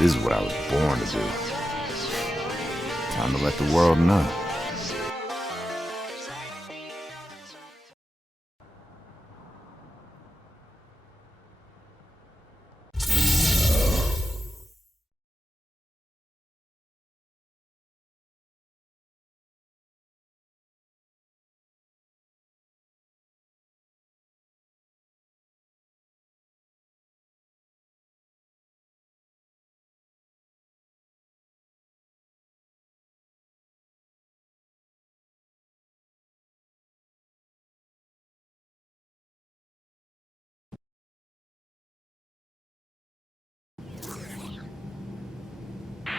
This is what I was born to do. Time to let the world know.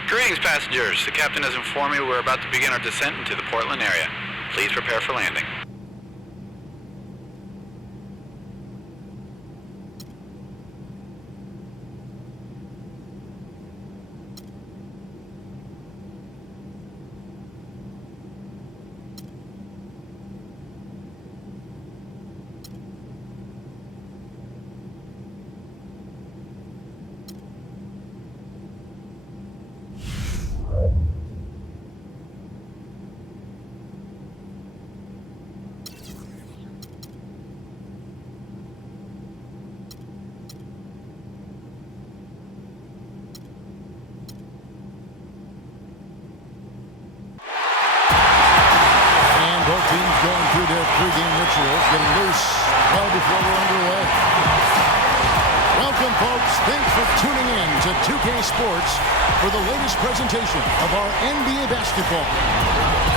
Greetings, passengers. The captain has informed me we're about to begin our descent into the Portland area. Please prepare for landing. Pre-game rituals getting loose well before we're underway. Welcome, folks. Thanks for tuning in to 2K Sports for the latest presentation of our NBA basketball.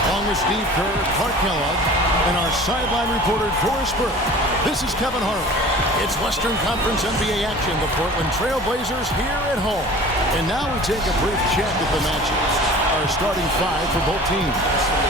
Along with Steve Kerr, Clark Kellogg, and our sideline reporter, Doris Burke, this is Kevin Harlan. It's Western Conference NBA action. The Portland Trail Blazers here at home. And now we take a brief check at the matches. Our starting five for both teams.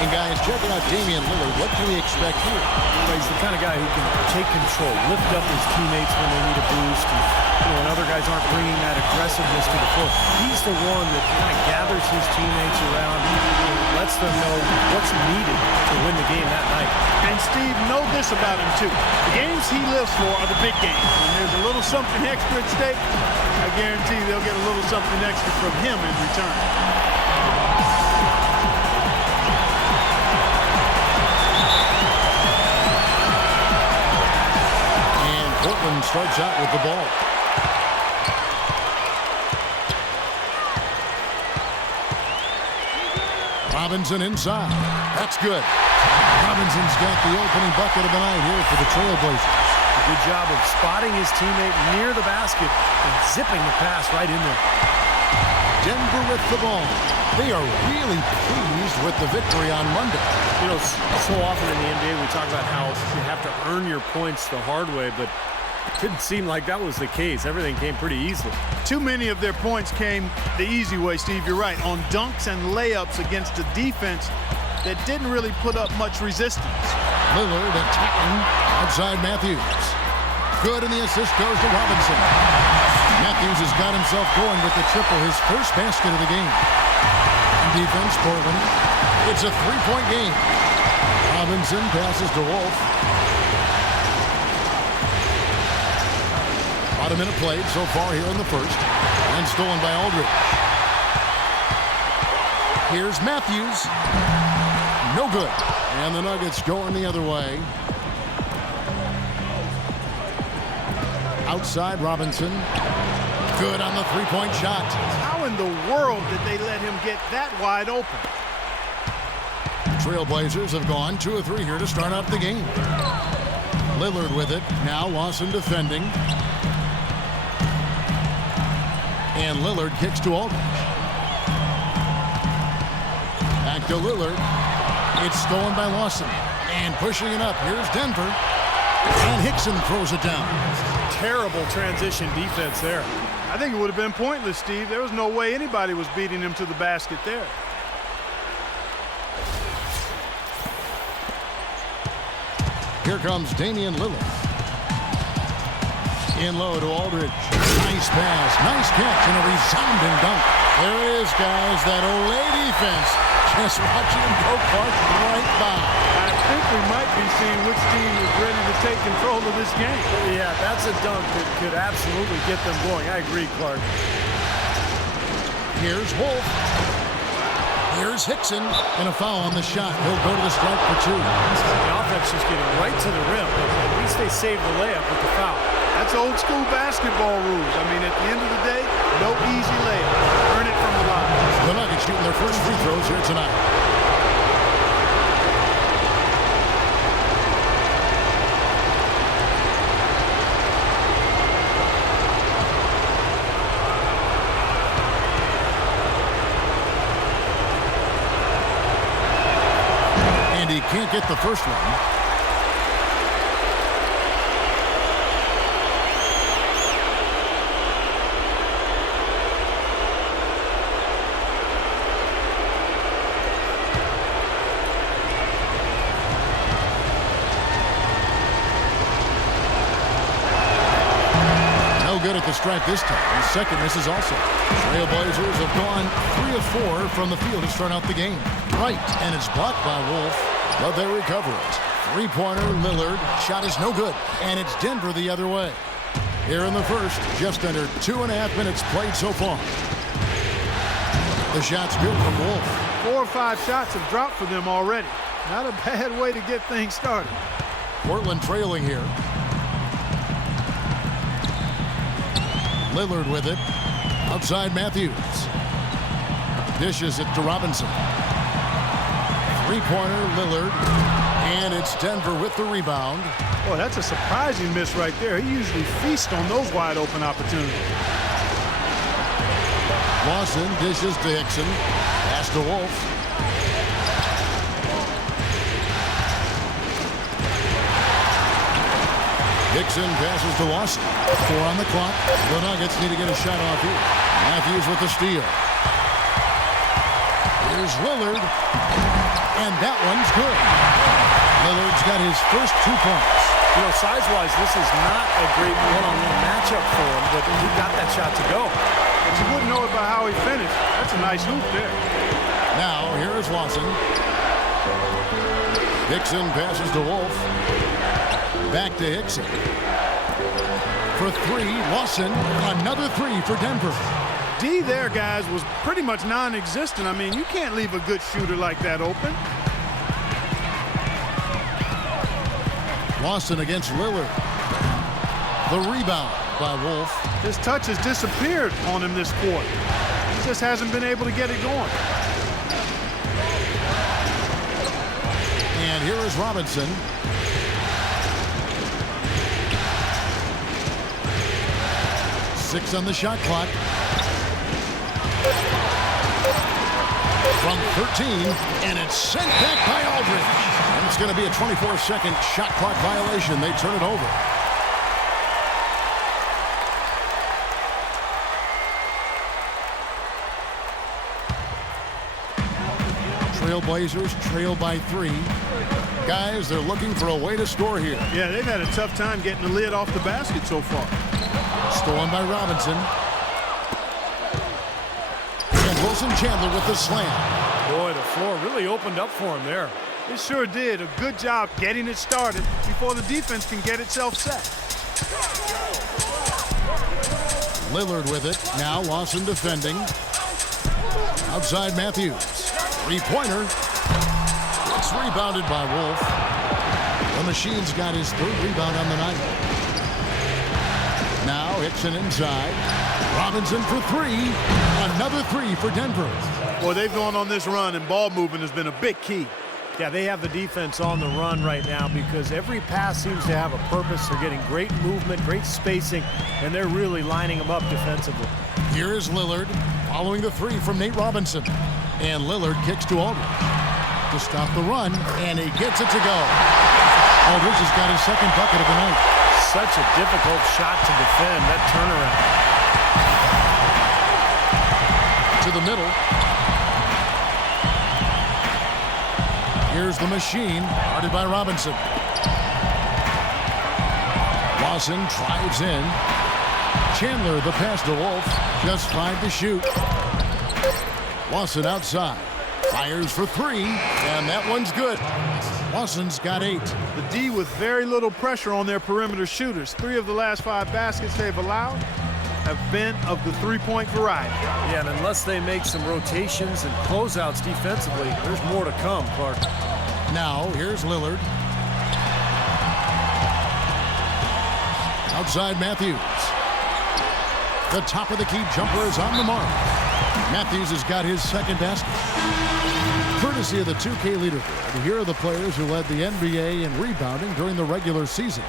And guys, checking out Damian Lillard, what do we expect here? Well, he's the kind of guy who can take control, lift up his teammates when they need a boost, and when other guys aren't bringing that aggressiveness to the floor. He's the one that kind of gathers his teammates around, and lets them know what's needed to win the game that night. And Steve, know this about him too. The games he lives for are the big games. When there's a little something extra at stake, I guarantee they'll get a little something extra from him in return. Portland starts out with the ball. Robinson inside. That's good. Robinson's got the opening bucket of the night here for the Trailblazers. A good job of spotting his teammate near the basket and zipping the pass right in there. Denver with the ball. They are really pleased with the victory on Monday. You know, so often in the NBA we talk about how you have to earn your points the hard way, but it didn't seem like that was the case. Everything came pretty easily. Too many of their points came the easy way, Steve. You're right. On dunks and layups against a defense that didn't really put up much resistance. Lillard attacking outside Matthews. Good, and the assist goes to Robinson. Matthews has got himself going with the triple, his first basket of the game. On defense, Portland. It's a three-point game. Robinson passes to Wolf. About a minute played so far here in the first. And stolen by Aldridge. Here's Matthews. No good. And the Nuggets going the other way. Outside Robinson. Good on the three-point shot. How in the world did they let him get that wide open? Trailblazers have gone 2 of 3 here to start out the game. Lillard with it. Now Lawson defending. And Lillard kicks to Aldridge. Back to Lillard. It's stolen by Lawson. And pushing it up. Here's Denver. And Hickson throws it down. Terrible transition defense there. I think it would have been pointless, Steve. There was no way anybody was beating him to the basket there. Here comes Damian Lillard. In low to Aldridge. Nice pass. Nice catch and a resounding dunk. There it is, guys. That Olay defense. Just watching him go park right by. I think we might be seeing which team is ready to take control of this game. Yeah, that's a dunk that could absolutely get them going. I agree, Clark. Here's Wolf. Here's Hickson. And a foul on the shot. He'll go to the stripe for 2. The offense just getting right to the rim. At least they saved the layup with the foul. That's old school basketball rules. I mean, at the end of the day, no easy layup. Earn it from the line. The Nuggets shooting their first free throws here tonight. And he can't get the first one. Good at the stripe this time. His second misses also. Trailblazers have gone 3 of 4 from the field to start out the game. Right, and it's blocked by Wolf, but they recover it. Three-pointer, Lillard. Shot is no good, and it's Denver the other way. Here in the first, just under 2.5 minutes played so far. The shot's good from Wolf. 4 or 5 shots have dropped for them already. Not a bad way to get things started. Portland trailing here. Lillard with it. Outside Matthews. Dishes it to Robinson. Three-pointer, Lillard. And it's Denver with the rebound. Boy, that's a surprising miss right there. He usually feasts on those wide-open opportunities. Lawson dishes to Hickson. Pass to Wolf. Hickson passes to Lawson. 4 on the clock. The Nuggets need to get a shot off here. Matthews with the steal. Here's Lillard. And that one's good. Lillard's got his first 2 points. You know, size-wise, this is not a great one-on-one matchup for him, but he got that shot to go. But you wouldn't know it by how he finished. That's a nice hoop there. Now, here is Lawson. Hickson passes to Wolf. Back to Hickson. For 3, Lawson. Another 3 for Denver. D there, guys, was pretty much non-existent. I mean, you can't leave a good shooter like that open. Lawson against Lillard. The rebound by Wolf. His touch has disappeared on him this quarter. He just hasn't been able to get it going. And here is Robinson. Six on the shot clock. From 13, and it's sent back by Aldridge. And it's going to be a 24-second shot clock violation. They turn it over. Trailblazers trail by 3. Guys, they're looking for a way to score here. Yeah, they've had a tough time getting the lid off the basket so far. Stolen by Robinson. And Wilson Chandler with the slam. Boy, the floor really opened up for him there. It sure did. A good job getting it started before the defense can get itself set. Lillard with it. Now Lawson defending. Outside Matthews. Three-pointer. It's rebounded by Wolf. The Machine's got his third rebound on the night. Now Hickson inside. Robinson for three. Another three for Denver. Boy, they've gone on this run, and ball movement has been a big key. Yeah, they have the defense on the run right now because every pass seems to have a purpose. They're getting great movement, great spacing, and they're really lining them up defensively. Here is Lillard following the three from Nate Robinson. And Lillard kicks to Aldridge to stop the run, and he gets it to go. Aldridge has got his second bucket of the night. Such a difficult shot to defend, that turnaround. To the middle. Here's the Machine, guarded by Robinson. Lawson drives in. Chandler the pass to Wolf. Just 5 to shoot. Lawson outside. Fires for three, and that one's good. Lawson's got 8. The D with very little pressure on their perimeter shooters. 3 of the last 5 baskets they've allowed have been of the three-point variety. Yeah, and unless they make some rotations and closeouts defensively, there's more to come, Clark. Now, here's Lillard. Outside Matthews. The top of the key jumper is on the mark. Matthews has got his second basket. Courtesy of the 2K leaderboard, here are the players who led the NBA in rebounding during the regular season.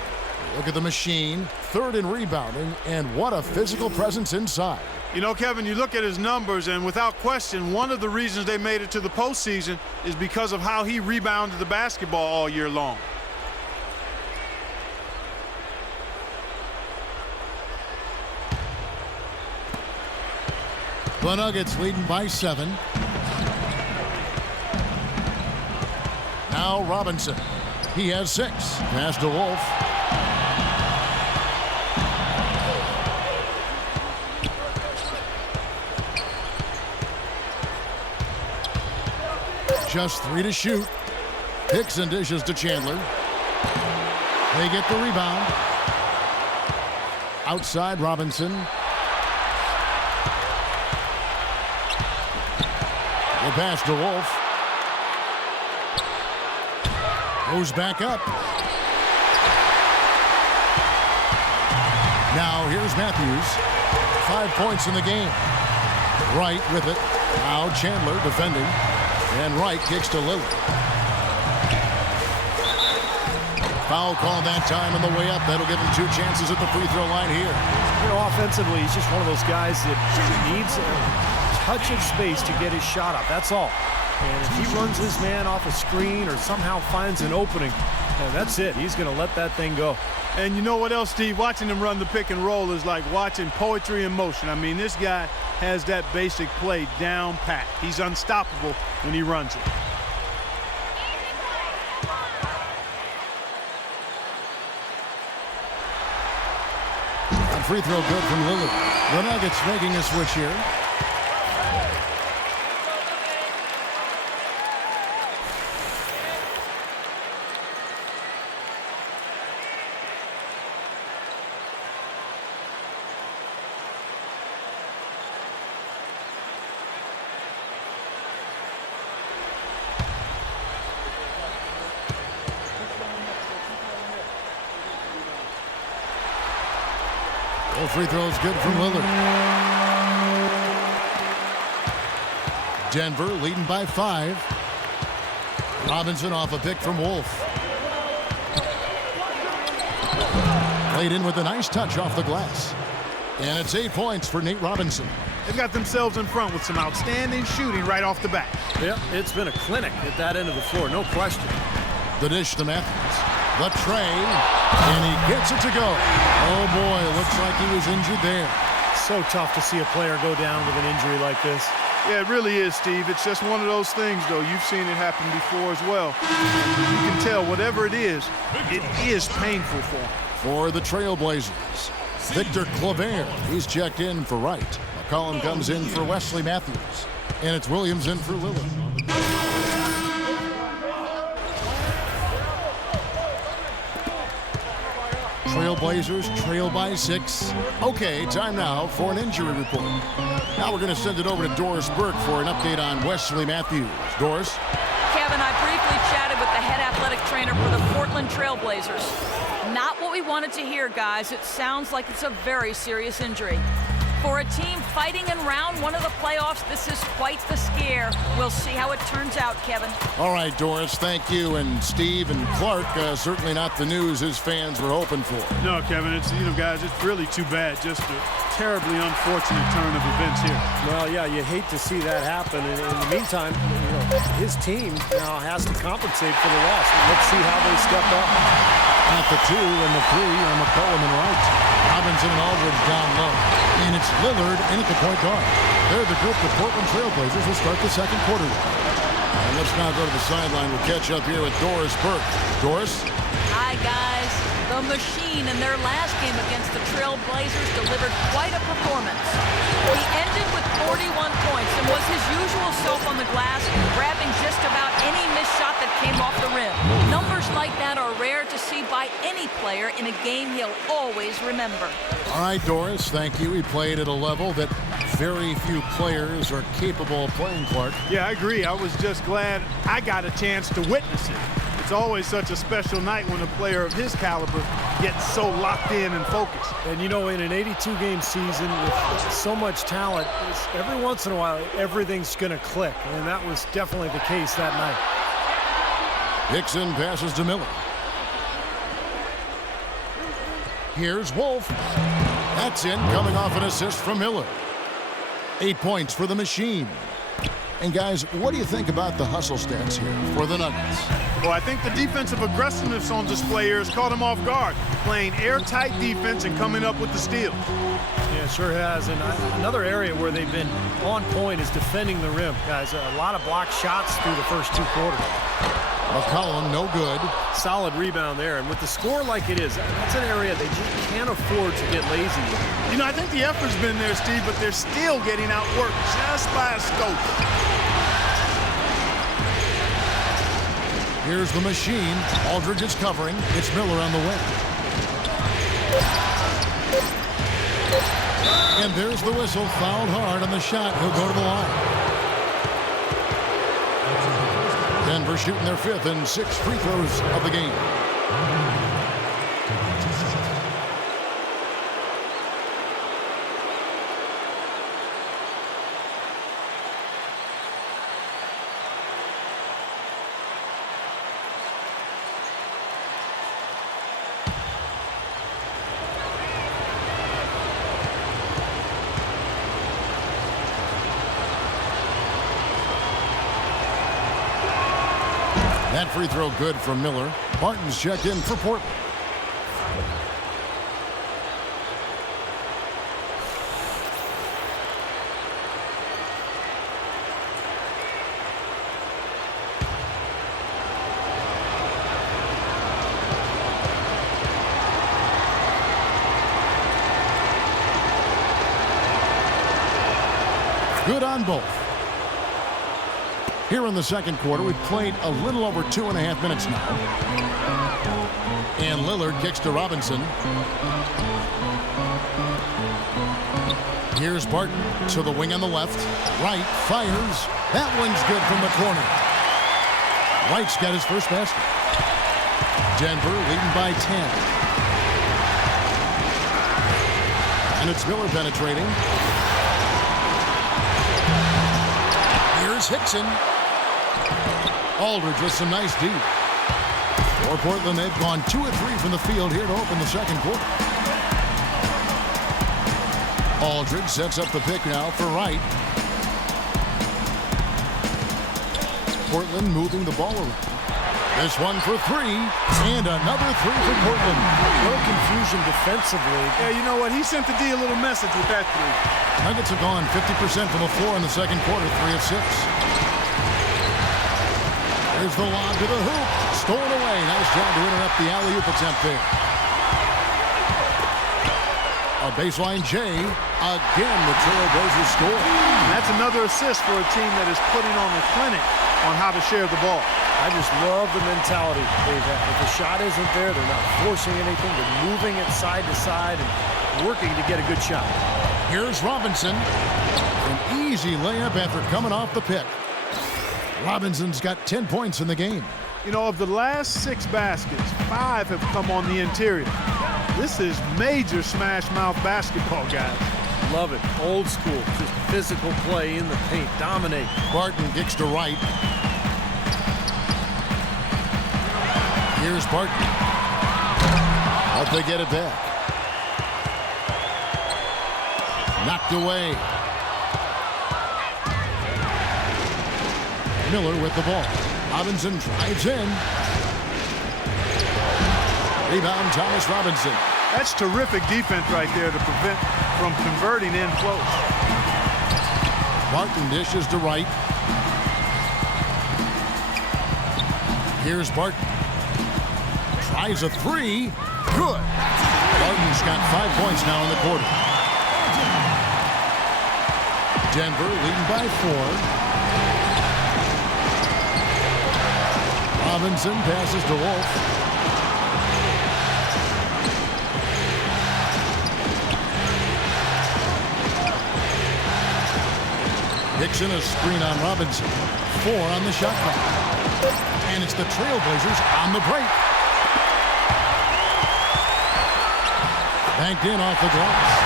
Look at the Machine, third in rebounding, and what a physical presence inside. You know, Kevin, you look at his numbers, and without question, one of the reasons they made it to the postseason is because of how he rebounded the basketball all year long. The Nuggets leading by 7. Now Robinson. He has 6. Pass to Wolf. Just 3 to shoot. Hickson dishes to Chandler. They get the rebound. Outside Robinson. The pass to Wolf. Goes back up. Now here's Matthews. 5 points in the game. Wright with it. Now Chandler defending. And Wright kicks to Lillard. Foul call that time on the way up. That'll give him 2 chances at the free throw line here. You know, offensively, he's just one of those guys that needs a touch of space to get his shot up. That's all. And if he runs his man off a screen or somehow finds an opening, that's it. He's going to let that thing go. And you know what else, Steve? Watching him run the pick and roll is like watching poetry in motion. I mean, this guy has that basic play down pat. He's unstoppable when he runs it. A free throw good from Lillard. The Nuggets making a switch here. Free throw is good from Lillard. Denver leading by 5. Robinson off a pick from Wolf. Played in with a nice touch off the glass. And it's 8 points for Nate Robinson. They've got themselves in front with some outstanding shooting right off the bat. Yeah, it's been a clinic at that end of the floor, no question. The dish to Matthews. The tray, and he gets it to go. Oh boy, looks like he was injured there. So tough to see a player go down with an injury like this. Yeah, it really is, Steve. It's just one of those things, though. You've seen it happen before as well. You can tell whatever it is painful for him. For the Trailblazers, Victor Claver, he's checked in for Wright. McCollum comes in for Wesley Matthews. And it's Williams in for Lillard. Trailblazers trail by 6. Okay, time now for an injury report. Now we're going to send it over to Doris Burke for an update on Wesley Matthews. Doris? Kevin, I briefly chatted with the head athletic trainer for the Portland Trailblazers. Not what we wanted to hear, guys. It sounds like it's a very serious injury. For a team fighting in round 1 of the playoffs, this is quite the scare. We'll see how it turns out, Kevin. All right, Doris, thank you. And Steve and Clark, certainly not the news his fans were hoping for. No, Kevin, it's, guys, it's really too bad. Just a terribly unfortunate turn of events here. Well, yeah, you hate to see that happen. And in the meantime, his team now has to compensate for the loss. Let's see how they step up. At the 2 and the 3 are McCollum and Wright. Robinson and Aldridge down low. And it's Lillard in at the point guard. They're the group the Portland Trailblazers will start the second quarter with. And let's now go to the sideline. We'll catch up here with Doris Burke. Doris? Hi, guys. The Machine in their last game against the Trailblazers delivered quite a performance. He ended with 41 points and was his usual self on the glass, grabbing just about any missed shot that came off the rim. Numbers like that are rare to see by any player in a game he'll always remember. All right, Doris, thank you. He played at a level that very few players are capable of playing, Clark. Yeah, I agree. I was just glad I got a chance to witness it. It's always such a special night when a player of his caliber gets so locked in and focused. And, in an 82-game season with so much talent, every once in a while, everything's going to click. And that was definitely the case that night. Dixon passes to Miller. Here's Wolf. That's in, coming off an assist from Miller. 8 points for the Machine. And guys, what do you think about the hustle stats here for the Nuggets? Well, I think the defensive aggressiveness on display here has caught them off guard, playing airtight defense and coming up with the steals. Yeah, sure has. And another area where they've been on point is defending the rim, guys. A lot of blocked shots through the first 2 quarters. McCollum, no good. Solid rebound there. And with the score like it is, that's an area they just can't afford to get lazy with. I think the effort's been there, Steve, but they're still getting outworked just by a scope. Here's the Machine. Aldridge is covering. It's Miller on the wing. And there's the whistle. Fouled hard on the shot. He'll go to the line. Denver shooting their 5th and 6th free throws of the game. That free throw good from Miller. Martin's checked in for Portland. Good on both. Here in the second quarter, we've played a little over 2.5 minutes now. And Lillard kicks to Robinson. Here's Barton to the wing on the left. Wright fires. That one's good from the corner. Wright's got his first basket. Denver leading by 10. And it's Miller penetrating. Here's Hickson. Aldridge with some nice deep. For Portland, they've gone 2 of 3 from the field here to open the second quarter. Aldridge sets up the pick now for Wright. Portland moving the ball around. This one for 3, and another 3 for Portland. No confusion defensively. Yeah, you know what? He sent the D a little message with that 3. Nuggets have gone 50% from the floor in the second quarter, 3 of 6. There's the lob to the hoop. Stolen away. Nice job to interrupt the alley-oop attempt there. A baseline J. Again, the Trailblazers score. That's That's another assist for a team that is putting on a clinic on how to share the ball. I just love the mentality they've had. If the shot isn't there, they're not forcing anything. They're moving it side to side and working to get a good shot. Here's Robinson. An easy layup after coming off the pick. Robinson's got 10 points in the game. You know, of the last 6 baskets, 5 have come on the interior. This is major smash mouth basketball, guys. Love it. Old school. Just physical play in the paint. Dominate. Barton kicks to right. Here's Barton. But they get it back. Knocked away. Miller with the ball. Robinson drives in. Rebound, Thomas Robinson. That's terrific defense right there to prevent from converting in close. Barton dishes to right. Here's Barton. Tries a 3. Good. Barton's got 5 points now in the quarter. Denver leading by 4. Robinson passes to Wolf. Dixon a screen on Robinson. 4 on the shot clock. And it's the Trailblazers on the break. Banked in off the glass.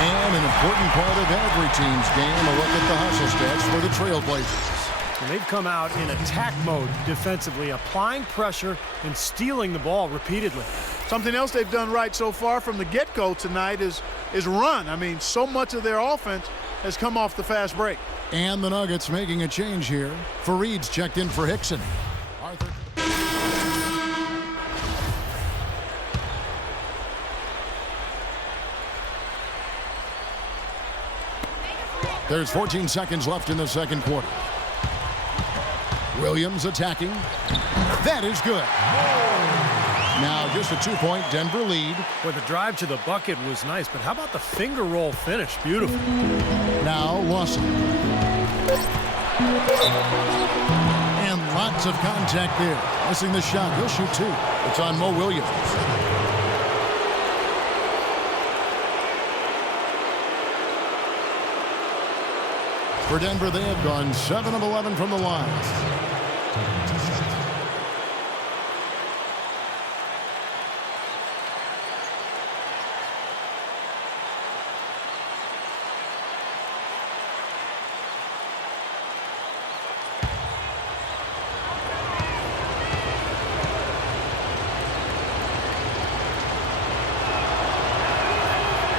And an important part of every team's game, a look at the hustle stats for the Trailblazers. And they've come out in attack mode defensively, applying pressure and stealing the ball repeatedly. Something else they've done right so far from the get-go tonight is run. I mean, so much of their offense has come off the fast break. And the Nuggets making a change here. Fareed's checked in for Hickson. Arthur. There's 14 seconds left in the second quarter. Williams attacking. That is good. Now just a 2-point Denver lead. Well, the drive to the bucket was nice, but how about the finger roll finish? Beautiful. Now Lawson. And lots of contact there. Missing the shot. He'll shoot 2. It's on Mo Williams. For Denver, they have gone 7 of 11 from the line.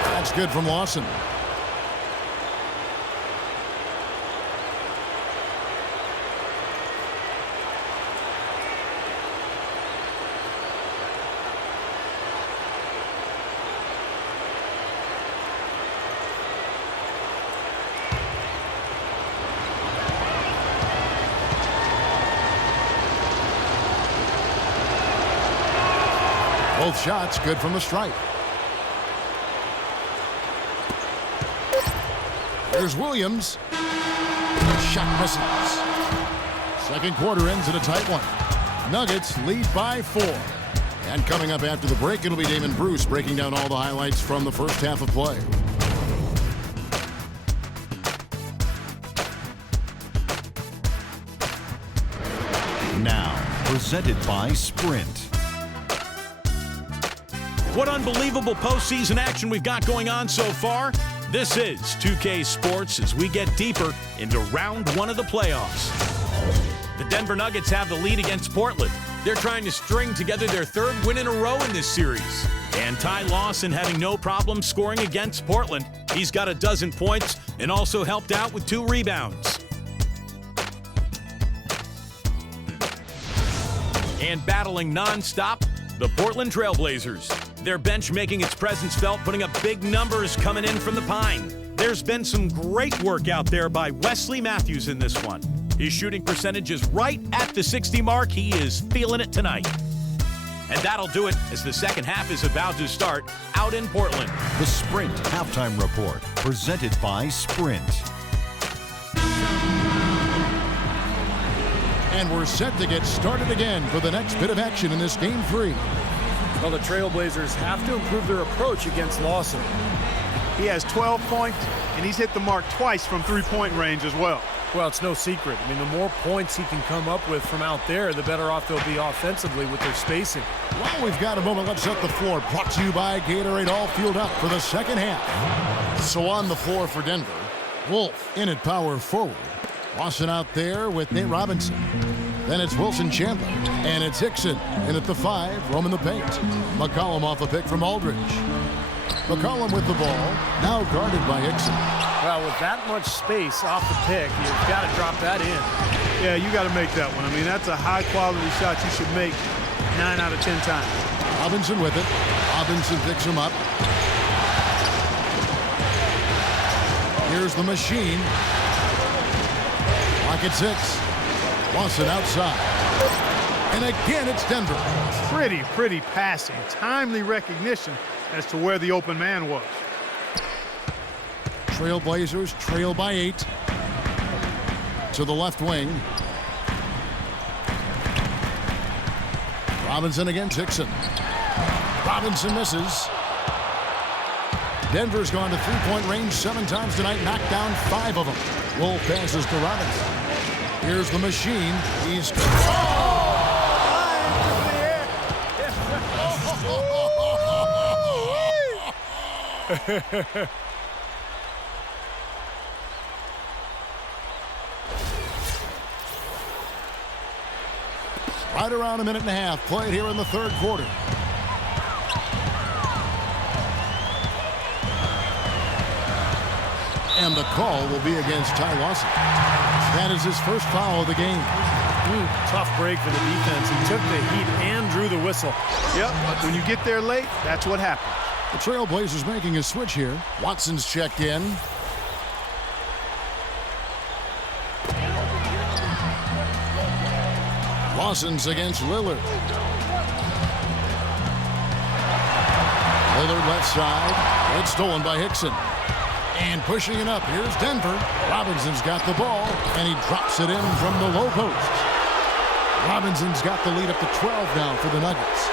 That's good from Lawson. Both shots good from the stripe. There's Williams. Shot misses. Second quarter ends in a tight one. Nuggets lead by 4. And coming up after the break, it'll be Damon Bruce breaking down all the highlights from the first half of play. Now, presented by Sprint. What unbelievable postseason action we've got going on so far. This is 2K Sports as we get deeper into round 1 of the playoffs. The Denver Nuggets have the lead against Portland. They're trying to string together their 3rd win in a row in this series. And Ty Lawson having no problem scoring against Portland. He's got 12 points and also helped out with 2 rebounds. And battling nonstop, the Portland Trailblazers. Their bench making its presence felt, putting up big numbers coming in from the Pine. There's been some great work out there by Wesley Matthews in this one. His shooting percentage is right at the 60 mark. He is feeling it tonight. And that'll do it as the second half is about to start out in Portland. The Sprint Halftime Report, presented by Sprint. And we're set to get started again for the next bit of action in this Game 3. Well, the Trailblazers have to improve their approach against Lawson. He has 12 points, and he's hit the mark twice from three-point range as well. Well, it's no secret. I mean, the more points he can come up with from out there, the better off they'll be offensively with their spacing. Well, we've got a moment. Let's set the floor. Brought to you by Gatorade, all fueled up for the second half. So on the floor for Denver, Wolf in at power forward. Lawson out there with Nate Robinson. Then it's Wilson Chandler. And it's Hickson in at the 5, roaming the paint. McCollum off a pick from Aldridge. McCollum with the ball, now guarded by Hickson. Well, with that much space off the pick, you've got to drop that in. Yeah, you got to make that one. I mean, that's a high-quality shot you should make 9 out of 10 times. Robinson with it. Robinson picks him up. Here's the machine. Clock at 6. Lawson outside. And again, it's Denver. Pretty passing. Timely recognition as to where the open man was. Trailblazers trail by 8. To the left wing. Robinson against Hickson. Robinson misses. Denver's gone to three-point range 7 times tonight, knocked down 5 of them. Wolf passes to Robinson. Here's the machine. He's... Right around a minute and a half played here in the third quarter. And the call will be against Ty Lawson. That is his first foul of the game. Tough break for the defense. He took the heat and drew the whistle. Yep, but when you get there late, that's what happens. The Trailblazers making a switch here. Watson's checked in. Lawson's against Lillard. Lillard left side. It's stolen by Hickson. And pushing it up, here's Denver. Robinson's got the ball, and he drops it in from the low post. Robinson's got the lead up to 12 now for the Nuggets.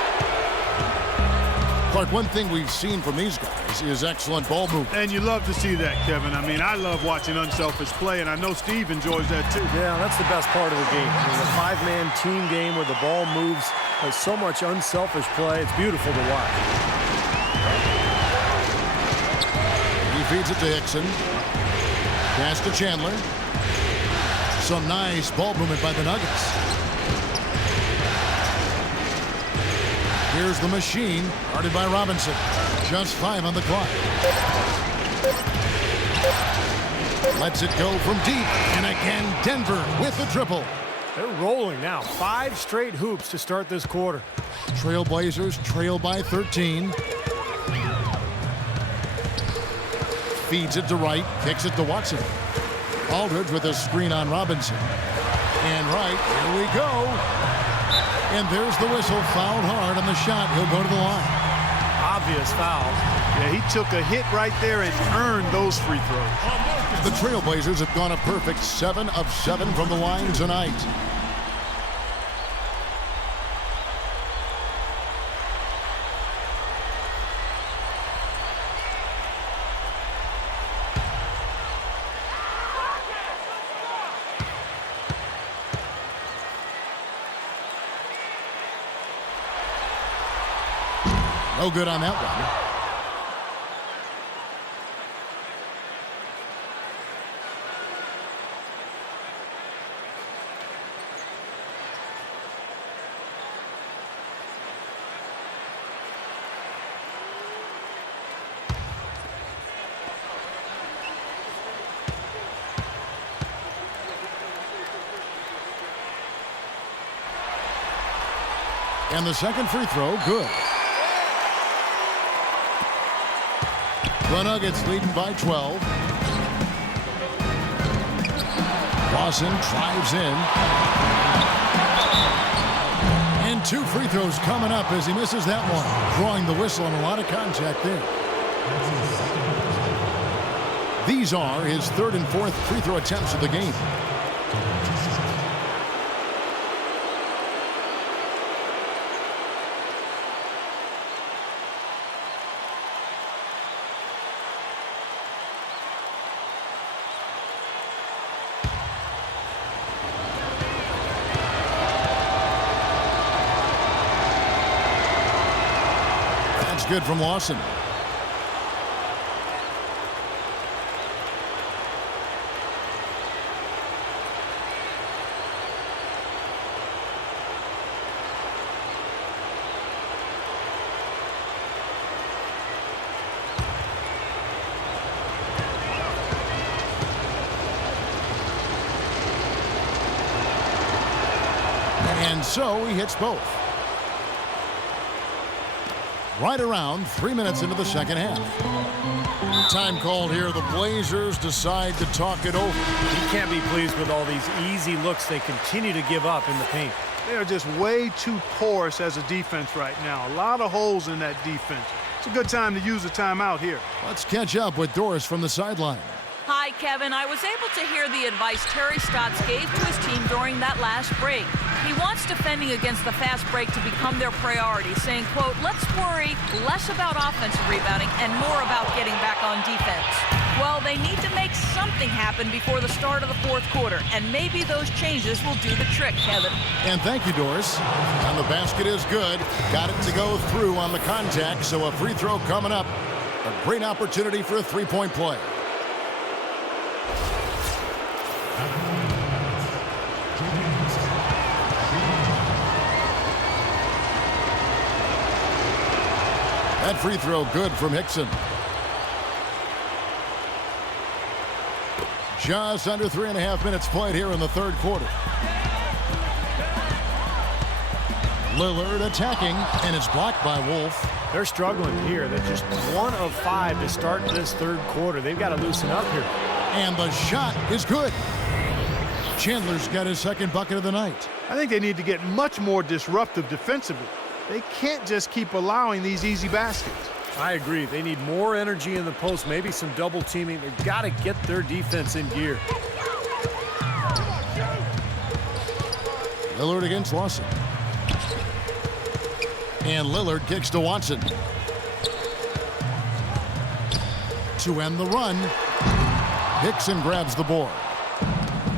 Clark, one thing we've seen from these guys is excellent ball movement. And you love to see that, Kevin. I mean, I love watching unselfish play, and I know Steve enjoys that too. Yeah, that's the best part of the game. It's a 5-man team game where the ball moves. There's so much unselfish play. It's beautiful to watch. He feeds it to Hickson. Pass to Chandler. Some nice ball movement by the Nuggets. Here's the machine, guarded by Robinson. Just 5 on the clock. Lets it go from deep. And again, Denver with the triple. They're rolling now. 5 straight hoops to start this quarter. Trailblazers trail by 13. Feeds it to Wright, kicks it to Watson. Aldridge with a screen on Robinson. And Wright, here we go. And there's the whistle, fouled hard on the shot. He'll go to the line. Obvious foul. Yeah, he took a hit right there and earned those free throws. The Trailblazers have gone a perfect 7 of 7 from the line tonight. No good on that one. And the second free throw, good. The Nuggets leading by 12. Lawson drives in. And 2 free throws coming up as he misses that one. Drawing the whistle and a lot of contact there. These are his 3rd and 4th free throw attempts of the game. good from Lawson. And so he hits both. Right around 3 minutes into the second half. Time called here. The Blazers decide to talk it over. He can't be pleased with all these easy looks they continue to give up in the paint. They are just way too porous as a defense right now. A lot of holes in that defense. It's a good time to use a timeout here. Let's catch up with Doris from the sideline. Hi, Kevin. I was able to hear the advice Terry Stotts gave to his team during that last break. He wants defending against the fast break to become their priority, saying, quote, let's worry less about offensive rebounding and more about getting back on defense. Well, they need to make something happen before the start of the fourth quarter, and maybe those changes will do the trick, Kevin. And thank you, Doris. And the basket is good. Got it to go through on the contact, so a free throw coming up. A great opportunity for a three-point play. That free throw good from Hickson. Just under 3.5 minutes played here in the third quarter. Lillard attacking, and it's blocked by Wolf. They're struggling here. They're just 1 of 5 to start this third quarter. They've got to loosen up here. And the shot is good. Chandler's got his second bucket of the night. I think they need to get much more disruptive defensively. They can't just keep allowing these easy baskets. I agree. They need more energy in the post, maybe some double teaming. They've got to get their defense in gear. Lillard against Lawson. And Lillard kicks to Watson. To end the run, Hickson grabs the board.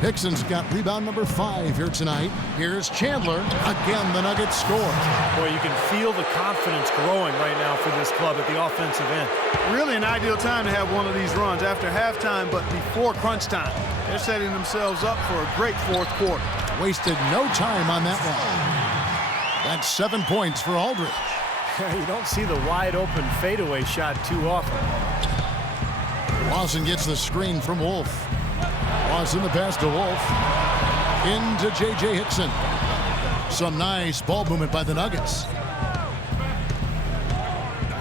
Hickson's got rebound number 5 here tonight. Here's Chandler. Again, the Nuggets score. Boy, you can feel the confidence growing right now for this club at the offensive end. Really an ideal time to have one of these runs after halftime, but before crunch time. They're setting themselves up for a great fourth quarter. Wasted no time on that one. That's 7 points for Aldridge. You don't see the wide open fadeaway shot too often. Lawson gets the screen from Wolf. Lawson the pass to Wolf. Into J.J. Hickson. Some nice ball movement by the Nuggets.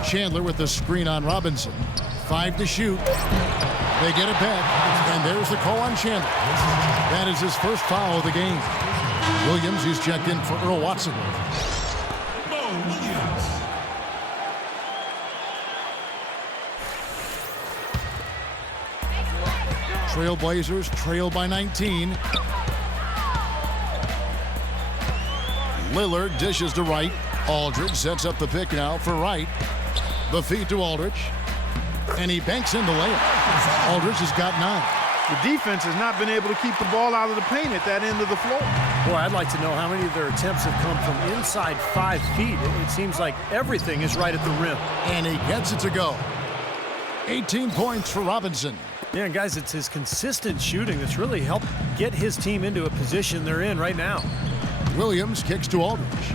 Chandler with the screen on Robinson. 5 to shoot. They get it back. And there's the call on Chandler. That is his first foul of the game. Williams, he's checked in for Earl Watson. Trailblazers trail by 19. Lillard dishes to Wright. Aldridge sets up the pick now for Wright. The feed to Aldridge. And he banks in the layup. Aldridge has got 9. The defense has not been able to keep the ball out of the paint at that end of the floor. Boy, I'd like to know how many of their attempts have come from inside 5 feet. It seems like everything is right at the rim. And he gets it to go. 18 points for Robinson. Yeah, guys, it's his consistent shooting that's really helped get his team into a position they're in right now. Williams kicks to Aldridge.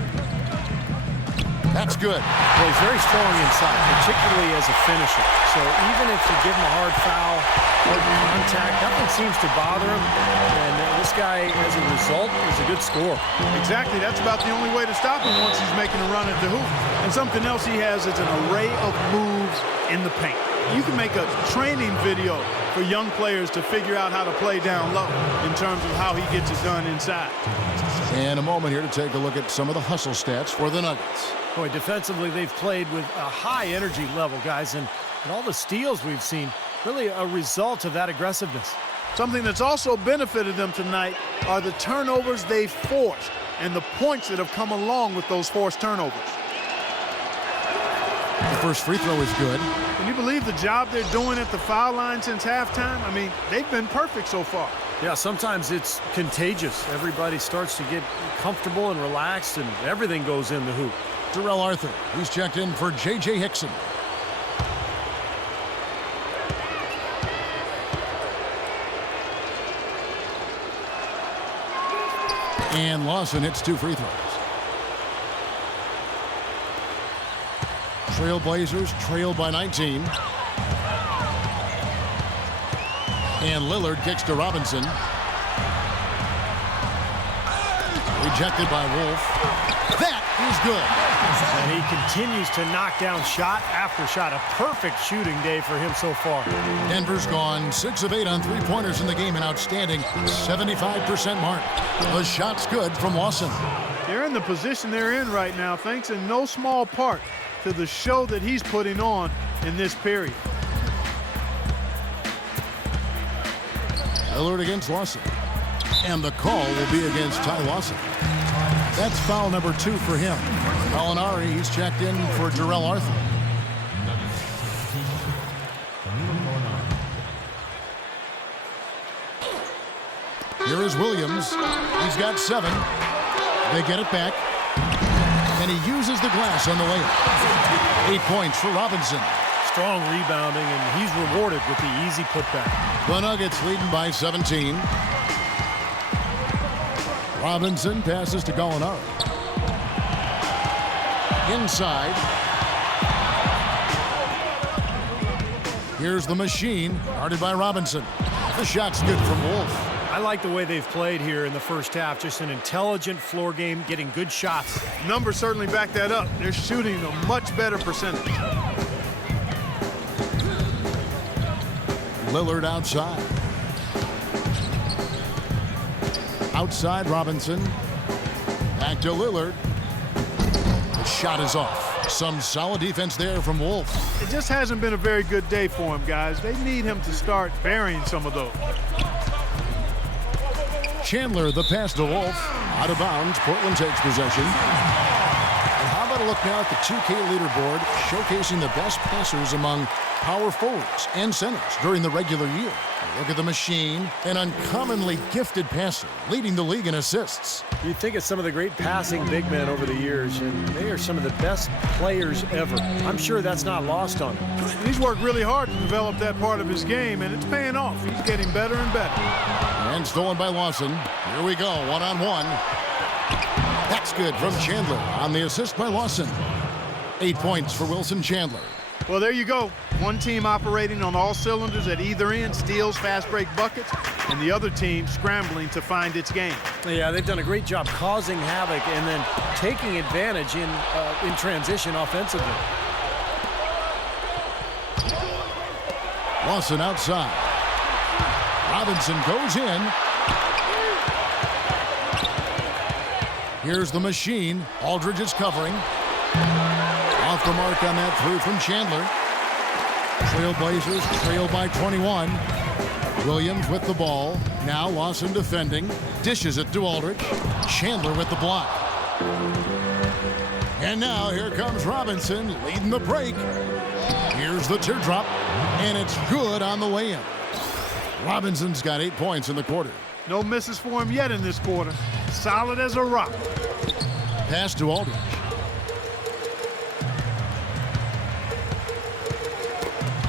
That's good. Well, he's very strong inside, particularly as a finisher. So even if you give him a hard foul or contact, nothing seems to bother him. And this guy, as a result, is a good scorer. Exactly. That's about the only way to stop him once he's making a run at the hoop. And something else he has is an array of moves in the paint. You can make a training video for young players to figure out how to play down low in terms of how he gets it done inside. And a moment here to take a look at some of the hustle stats for the Nuggets. Boy, defensively, they've played with a high energy level, guys, and all the steals we've seen, really a result of that aggressiveness. Something that's also benefited them tonight are the turnovers they've forced and the points that have come along with those forced turnovers. The first free throw is good. Can you believe the job they're doing at the foul line since halftime? I mean, they've been perfect so far. Yeah, sometimes it's contagious. Everybody starts to get comfortable and relaxed, and everything goes in the hoop. Darrell Arthur. He's checked in for J.J. Hickson. And Lawson hits 2 free throws. Trailblazers trail by 19. And Lillard kicks to Robinson. Rejected by Wolf. That is good. And he continues to knock down shot after shot. A perfect shooting day for him so far. Denver's gone 6 of 8 on three-pointers in the game, an outstanding 75% mark. The shot's good from Lawson. They're in the position they're in right now, thanks in no small part to the show that he's putting on in this period. Lillard against Lawson. And the call will be against Ty Lawson. That's foul number 2 for him. Molinari, he's checked in for Darrell Arthur. Here is Williams. He's got 7. They get it back. And he uses the glass on the layup. 8 points for Robinson. Strong rebounding, and he's rewarded with the easy putback. The Nuggets leading by 17. Robinson passes to Gallinari. Inside. Here's the machine, guarded by Robinson. The shot's good from Wolf. I like the way they've played here in the first half. Just an intelligent floor game, getting good shots. Numbers certainly back that up. They're shooting a much better percentage. Lillard outside. Outside Robinson. Back to Lillard. The shot is off. Some solid defense there from Wolf. It just hasn't been a very good day for him, guys. They need him to start burying some of those. Chandler, the pass to Wolf. Out of bounds. Portland takes possession. And how about a look now at the 2K leaderboard, showcasing the best passers among power forwards and centers during the regular year. Look at the machine, an uncommonly gifted passer, leading the league in assists. You think of some of the great passing big men over the years, and they are some of the best players ever. I'm sure that's not lost on him. He's worked really hard to develop that part of his game, and it's paying off. He's getting better and better. And stolen by Lawson. Here we go, one-on-one. That's good from Chandler on the assist by Lawson. 8 points for Wilson Chandler. Well, there you go. One team operating on all cylinders at either end, steals, fast break buckets, and the other team scrambling to find its game. Yeah, they've done a great job causing havoc and then taking advantage in transition offensively. Lawson outside. Robinson goes in. Here's the machine. Aldridge is covering. Off the mark on that 3 from Chandler. Trailblazers trail by 21. Williams with the ball. Now Lawson defending. Dishes it to Aldridge. Chandler with the block. And now here comes Robinson leading the break. Here's the teardrop. And it's good on the way in. Robinson's got 8 points in the quarter. No misses for him yet in this quarter. Solid as a rock. Pass to Aldridge.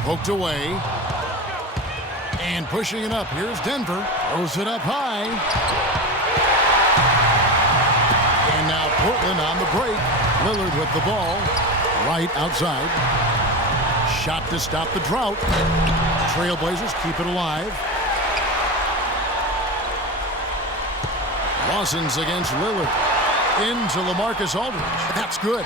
Poked away. And pushing it up. Here's Denver. Throws it up high. And now Portland on the break. Lillard with the ball. Right outside. Shot to stop the drought. Trailblazers keep it alive. Lawson's against Lillard. Into LaMarcus Aldridge. That's good.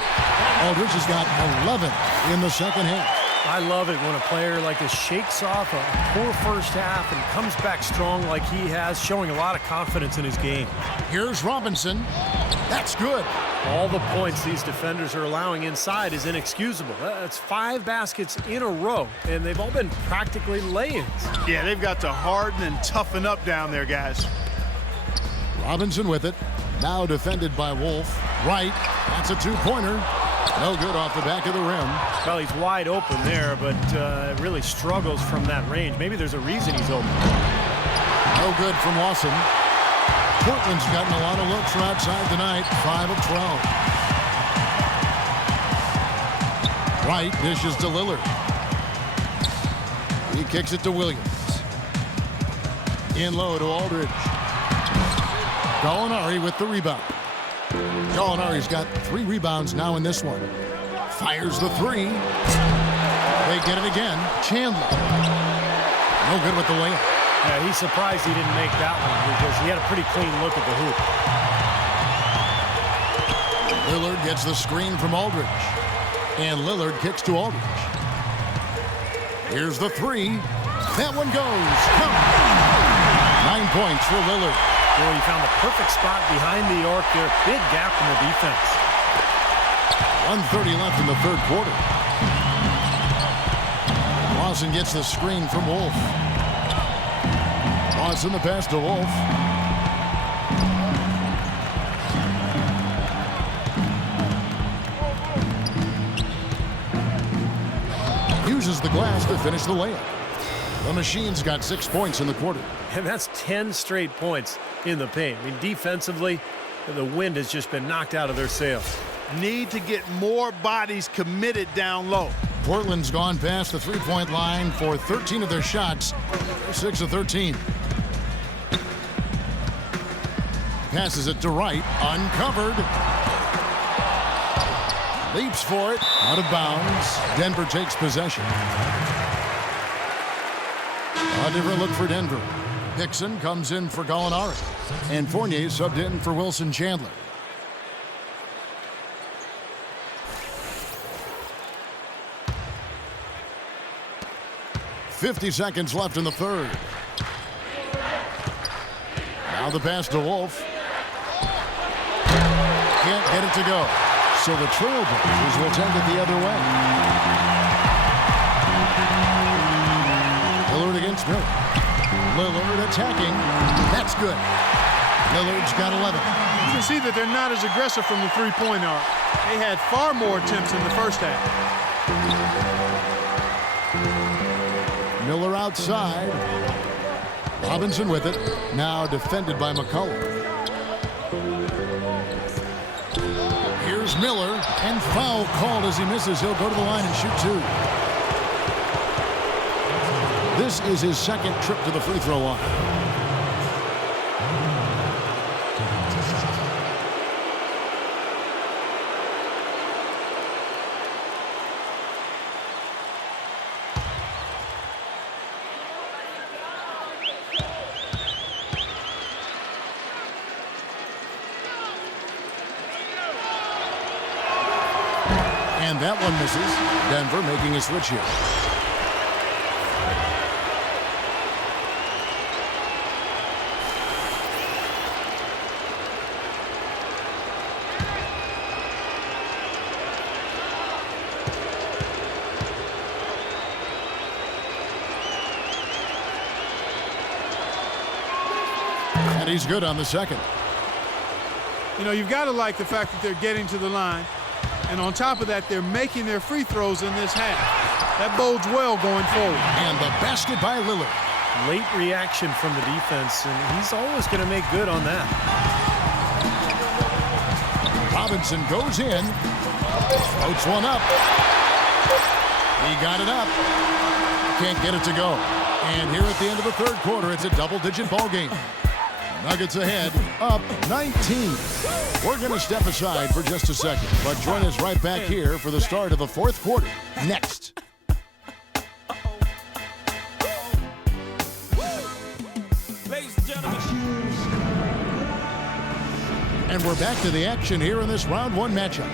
Aldridge has got 11 in the second half. I love it when a player like this shakes off a poor first half and comes back strong like he has, showing a lot of confidence in his game. Here's Robinson. That's good. All the points these defenders are allowing inside is inexcusable. That's 5 baskets in a row, and they've all been practically lay-ins. Yeah, they've got to harden and toughen up down there, guys. Robinson with it. Now defended by Wolf. Right. That's a 2-pointer. No good off the back of the rim. Well, he's wide open there, but really struggles from that range. Maybe there's a reason he's open. No good from Lawson. Portland's gotten a lot of looks from outside tonight. 5 of 12. Wright dishes to Lillard. He kicks it to Williams. In low to Aldridge. Gallinari with the rebound. Gallinari's got 3 rebounds now in this one. Fires the 3. They get it again. Chandler. No good with the layup. Yeah, he's surprised he didn't make that one because he had a pretty clean look at the hoop. Lillard gets the screen from Aldridge. And Lillard kicks to Aldridge. Here's the 3. That one goes. Come. 9 points for Lillard. Boy, he found the perfect spot behind the arc there. Big gap in the defense. 1:30 left in the third quarter. Lawson gets the screen from Wolf. Lawson the pass to Wolf. Uses the glass to finish the layup. The Machine's got 6 points in the quarter. And that's 10 straight points in the paint. I mean, defensively, the wind has just been knocked out of their sails. Need to get more bodies committed down low. Portland's gone past the three-point line for 13 of their shots. 6 of 13. Passes it to Wright. Uncovered. Leaps for it. Out of bounds. Denver takes possession. A different look for Denver. Dixon comes in for Gallinari. And Fournier subbed in for Wilson Chandler. .50 seconds left in the third. Now the pass to Wolf. Can't get it to go. So the Trailblazers will send it the other way. Lillard against Miller. Lillard attacking. That's good. Lillard's got 11. You can see that they're not as aggressive from the three-point arc. They had far more attempts in the first half. Miller outside. Robinson with it. Now defended by McCollum. Here's Miller. And foul called as he misses. He'll go to the line and shoot 2. This is his second trip to the free throw line. And that one misses. Denver making a switch here. And he's good on the second. You know, you've got to like the fact that they're getting to the line. And on top of that, they're making their free throws in this half. That bodes well going forward. And the basket by Lillard. Late reaction from the defense, and he's always going to make good on that. Robinson goes in. Floats one up. He got it up. Can't get it to go. And here at the end of the third quarter, it's a double-digit ball game. Nuggets ahead, up 19. We're going to step aside for just a second, but join us right back here for the start of the fourth quarter. Next. And we're back to the action here in this round 1 matchup.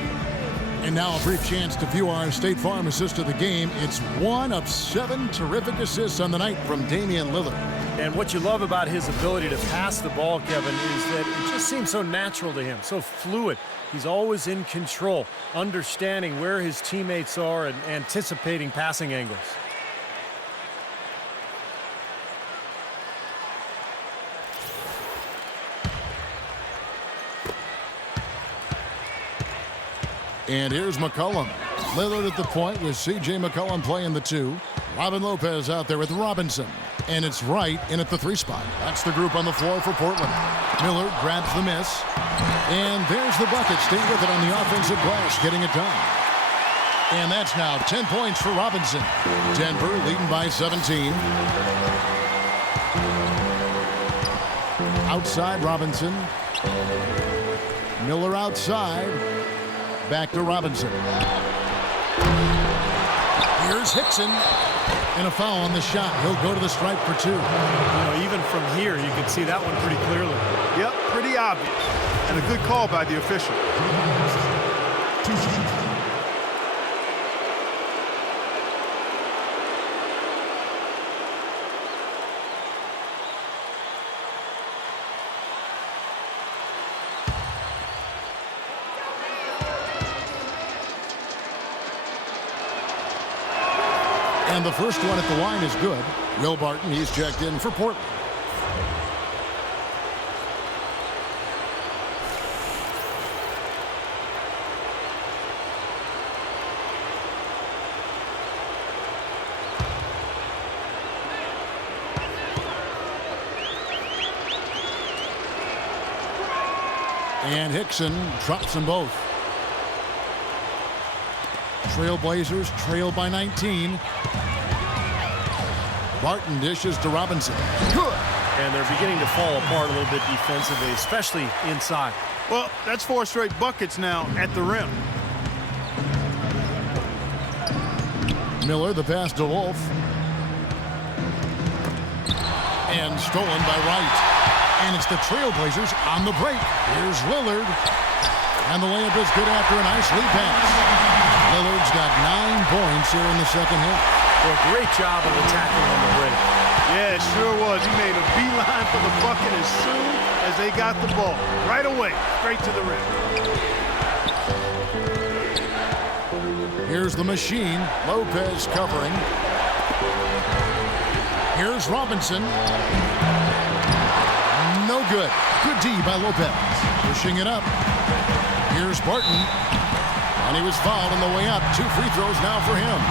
And now a brief chance to view our State Farm assist of the game. It's 1 of 7 terrific assists on the night from Damian Lillard. And what you love about his ability to pass the ball, Kevin, is that it just seems so natural to him, so fluid. He's always in control, understanding where his teammates are and anticipating passing angles. And here's McCollum. Lillard at the point with C.J. McCollum playing the 2. Robin Lopez out there with Robinson. And it's Wright in at the 3 spot. That's the group on the floor for Portland. Miller grabs the miss. And there's the bucket. Stay with it on the offensive glass, getting it done. And that's now 10 points for Robinson. Denver leading by 17. Outside Robinson. Miller outside. Back to Robinson. Here's Hickson. And a foul on the shot. He'll go to the stripe for 2. You know, even from here, you can see that one pretty clearly. Yep, pretty obvious. And a good call by the official. And the first one at the line is good. Will Barton, he's checked in for Portland. And Hickson drops them both. Trailblazers trail by 19. Barton dishes to Robinson. Good. And they're beginning to fall apart a little bit defensively, especially inside. Well, that's 4 straight buckets now at the rim. Miller, the pass to Wolf. And stolen by Wright. And it's the Trailblazers on the break. Here's Lillard. And the layup is good after a nice lead pass. Lillard's got 9 points here in the second half. Well, great job of attacking on the break. Yeah, it sure was. He made a beeline for the bucket as soon as they got the ball. Right away, straight to the rim. Here's the machine. Lopez covering. Here's Robinson. No good. Good D by Lopez. Pushing it up. Here's Barton. And he was fouled on the way up. 2 free throws now for him.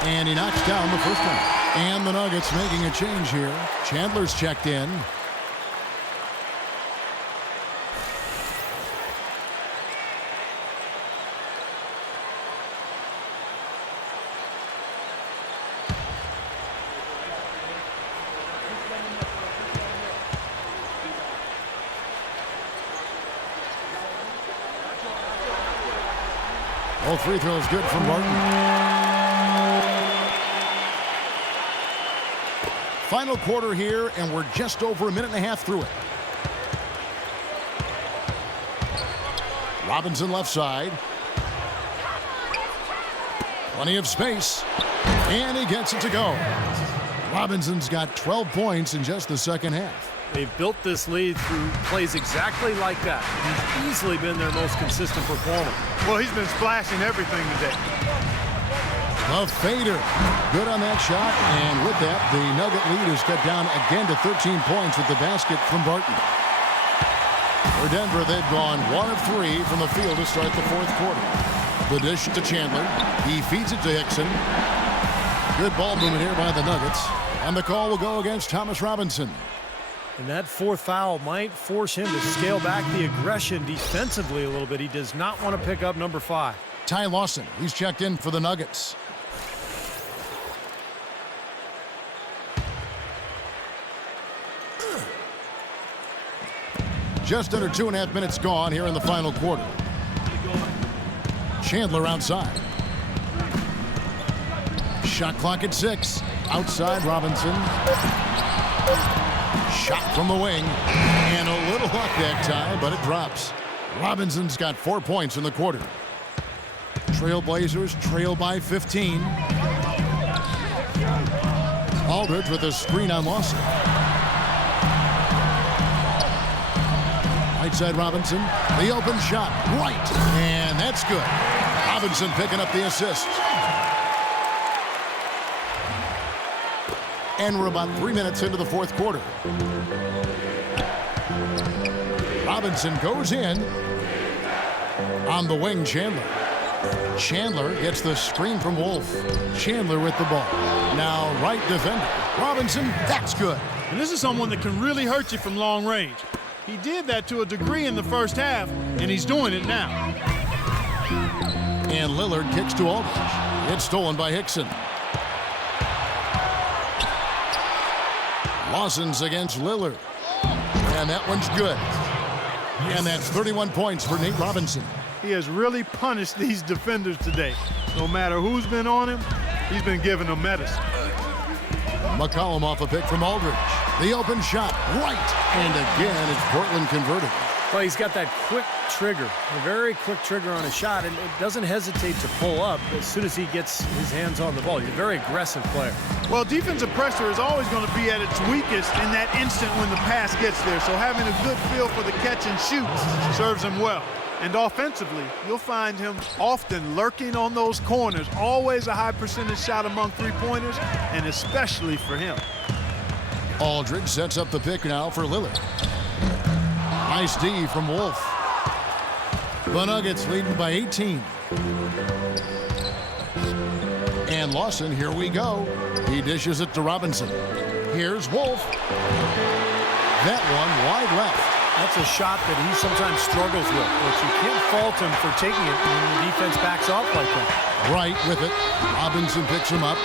And he knocks down the first one. And the Nuggets making a change here. Chandler's checked in. All free throws good from Barton. Final quarter here, and we're just over a minute and a half through it. Robinson left side. Plenty of space. And he gets it to go. Robinson's got 12 points in just the second half. They've built this lead through plays exactly like that. He's easily been their most consistent performer. Well, he's been splashing everything today. A fader. Good on that shot. And with that, the Nugget lead is cut down again to 13 points with the basket from Barton. For Denver, they've gone 1 of 3 from the field to start the fourth quarter. The dish to Chandler. He feeds it to Hickson. Good ball movement here by the Nuggets. And the call will go against Thomas Robinson. And that fourth foul might force him to scale back the aggression defensively a little bit. He does not want to pick up number 5. Ty Lawson, he's checked in for the Nuggets. Just under 2.5 minutes gone here in the final quarter. Chandler outside. Shot clock at 6. Outside Robinson. Shot from the wing. And a little luck that time, but it drops. Robinson's got 4 points in the quarter. Trailblazers trail by 15. Aldridge with a screen on Lawson. Right side Robinson. The open shot. Right. And that's good. Robinson picking up the assist. And we're about 3 minutes into the fourth quarter. Robinson goes in. On the wing, Chandler. Chandler gets the screen from Wolf. Chandler with the ball. Now right defender. Robinson, that's good. And this is someone that can really hurt you from long range. He did that to a degree in the first half, and he's doing it now. And Lillard kicks to Aldridge. It's stolen by Hickson. Lawson's against Lillard. And that one's good. And that's 31 points for Nate Robinson. He has really punished these defenders today. No matter who's been on him, he's been giving them medicine. McCollum off a pick from Aldridge. The open shot, right. And again, it's Portland converted. Well, he's got that quick trigger, a very quick trigger on his shot, and it doesn't hesitate to pull up as soon as he gets his hands on the ball. He's a very aggressive player. Well, defensive pressure is always going to be at its weakest in that instant when the pass gets there. So having a good feel for the catch and shoot serves him well. And offensively, you'll find him often lurking on those corners. Always a high percentage shot among three-pointers, and especially for him. Aldridge sets up the pick now for Lillard. Nice D from Wolf. The Nuggets leading by 18. And Lawson, here we go. He dishes it to Robinson. Here's Wolf. That one wide left. That's a shot that he sometimes struggles with, but you can't fault him for taking it when the defense backs off like that. Right with it. Robinson picks him up,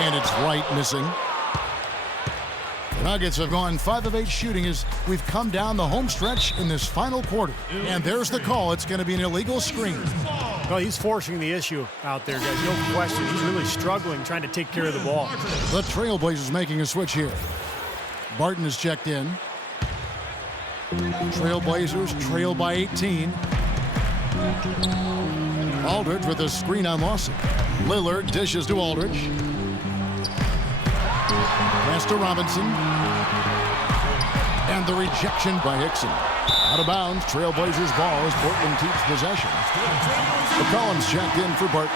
and it's right missing. The Nuggets have gone 5 of 8 shooting as we've come down the home stretch in this final quarter. And there's the call. It's going to be an illegal screen. Well, he's forcing the issue out there, guys. No question. He's really struggling trying to take care of the ball. The Trailblazers making a switch here. Barton is checked in. Trailblazers trail by 18. Aldridge with a screen on Lawson. Lillard dishes to Aldridge. Pass to Robinson. And the rejection by Hickson. Out of bounds, Trailblazers ball as Portland keeps possession. McCollum's checked in for Barton.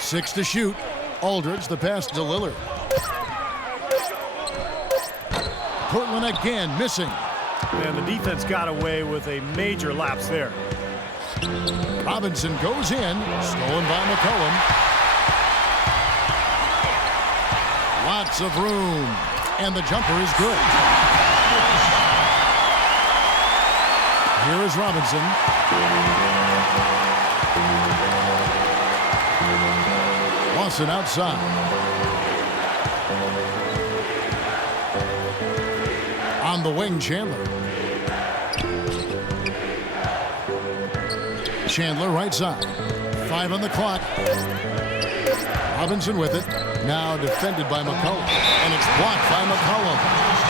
Six to shoot. Aldridge, the pass to Lillard. Portland again missing. And the defense got away with a major lapse there. Robinson goes in, stolen by McCollum. Lots of room, and the jumper is good. Here is Robinson. Lawson outside. On the wing, Chandler. Chandler right side. 5 on the clock. Robinson with it. Now defended by McCollum. And it's blocked by McCollum.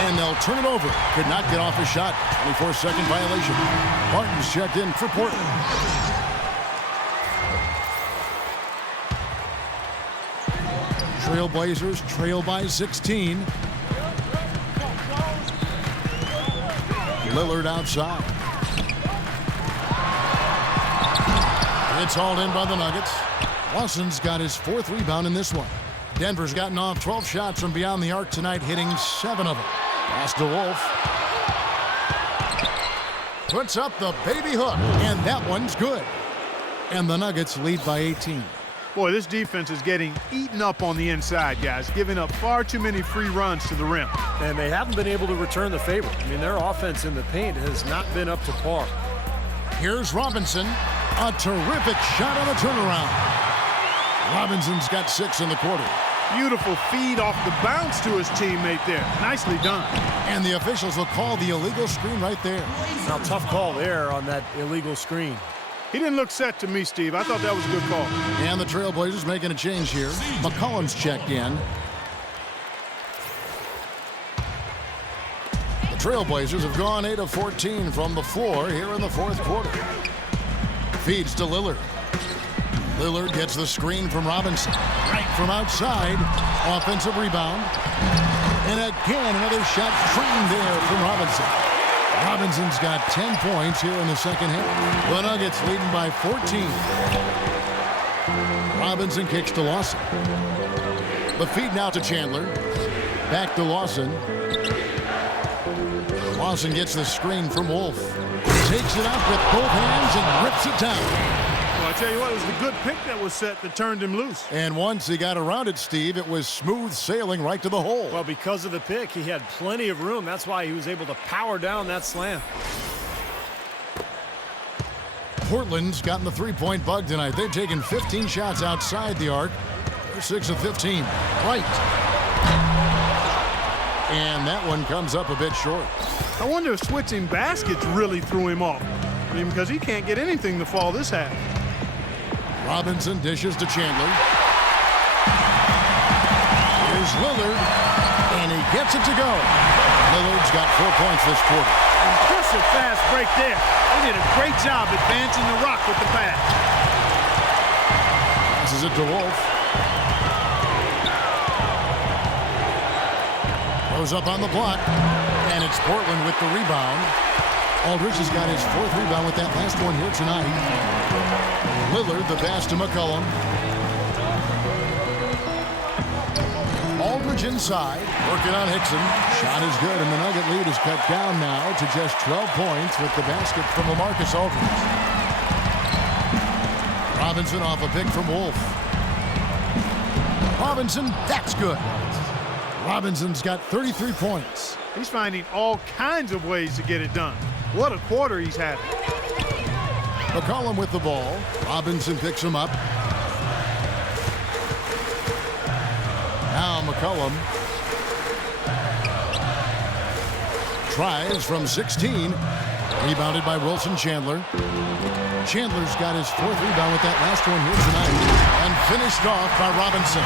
And they'll turn it over. Could not get off a shot. 24-second violation. Barton's checked in for Portland. Trailblazers trail by 16. Lillard outside. It's hauled in by the Nuggets. Lawson's got his 4th rebound in this one. Denver's gotten off 12 shots from beyond the arc tonight, hitting 7 of them. Pass to Wolf. Puts up the baby hook, and that one's good. And the Nuggets lead by 18. Boy, this defense is getting eaten up on the inside, guys, giving up far too many free runs to the rim. And they haven't been able to return the favor. I mean, their offense in the paint has not been up to par. Here's Robinson. A terrific shot on a turnaround. Robinson's got 6 in the quarter. Beautiful feed off the bounce to his teammate there. Nicely done. And the officials will call the illegal screen right there. Now, tough call there on that illegal screen. He didn't look set to me, Steve. I thought that was a good call. And the Trailblazers making a change here. McCollum's checked in. The Trailblazers have gone 8 of 14 from the floor here in the 4th quarter. Feeds to Lillard. Lillard gets the screen from Robinson. Right from outside. Offensive rebound. And again, another shot trained there from Robinson. Robinson's got 10 points here in the second half. The Nuggets leading by 14. Robinson kicks to Lawson. The feed now to Chandler. Back to Lawson. Lawson gets the screen from Wolf. Takes it up with both hands and rips it down. Well, I tell you what, it was the good pick that was set that turned him loose. And once he got around it, Steve, it was smooth sailing right to the hole. Well, because of the pick, he had plenty of room. That's why he was able to power down that slam. Portland's gotten the three-point bug tonight. They've taken 15 shots outside the arc. They're 6 of 15. Right. And that one comes up a bit short. I wonder if switching baskets really threw him off. I mean, because he can't get anything to fall this half. Robinson dishes to Chandler. Here's Lillard, and he gets it to go. Lillard's got 4 points this quarter. Impressive fast break there. They did a great job advancing the rock with the pass. Passes it to Wolf. Goes up on the block, and it's Portland with the rebound. Aldridge has got his 4th rebound with that last one here tonight. Lillard, the pass to McCollum. Aldridge inside, working on Hickson. Shot is good, and the Nugget lead is cut down now to just 12 points with the basket from LaMarcus Aldridge. Robinson off a pick from Wolf. Robinson, that's good. Robinson's got 33 points. He's finding all kinds of ways to get it done. What a quarter he's had. McCollum with the ball. Robinson picks him up. Now McCollum tries from 16. Rebounded by Wilson Chandler. Chandler's got his 4th rebound with that last one here tonight. And finished off by Robinson.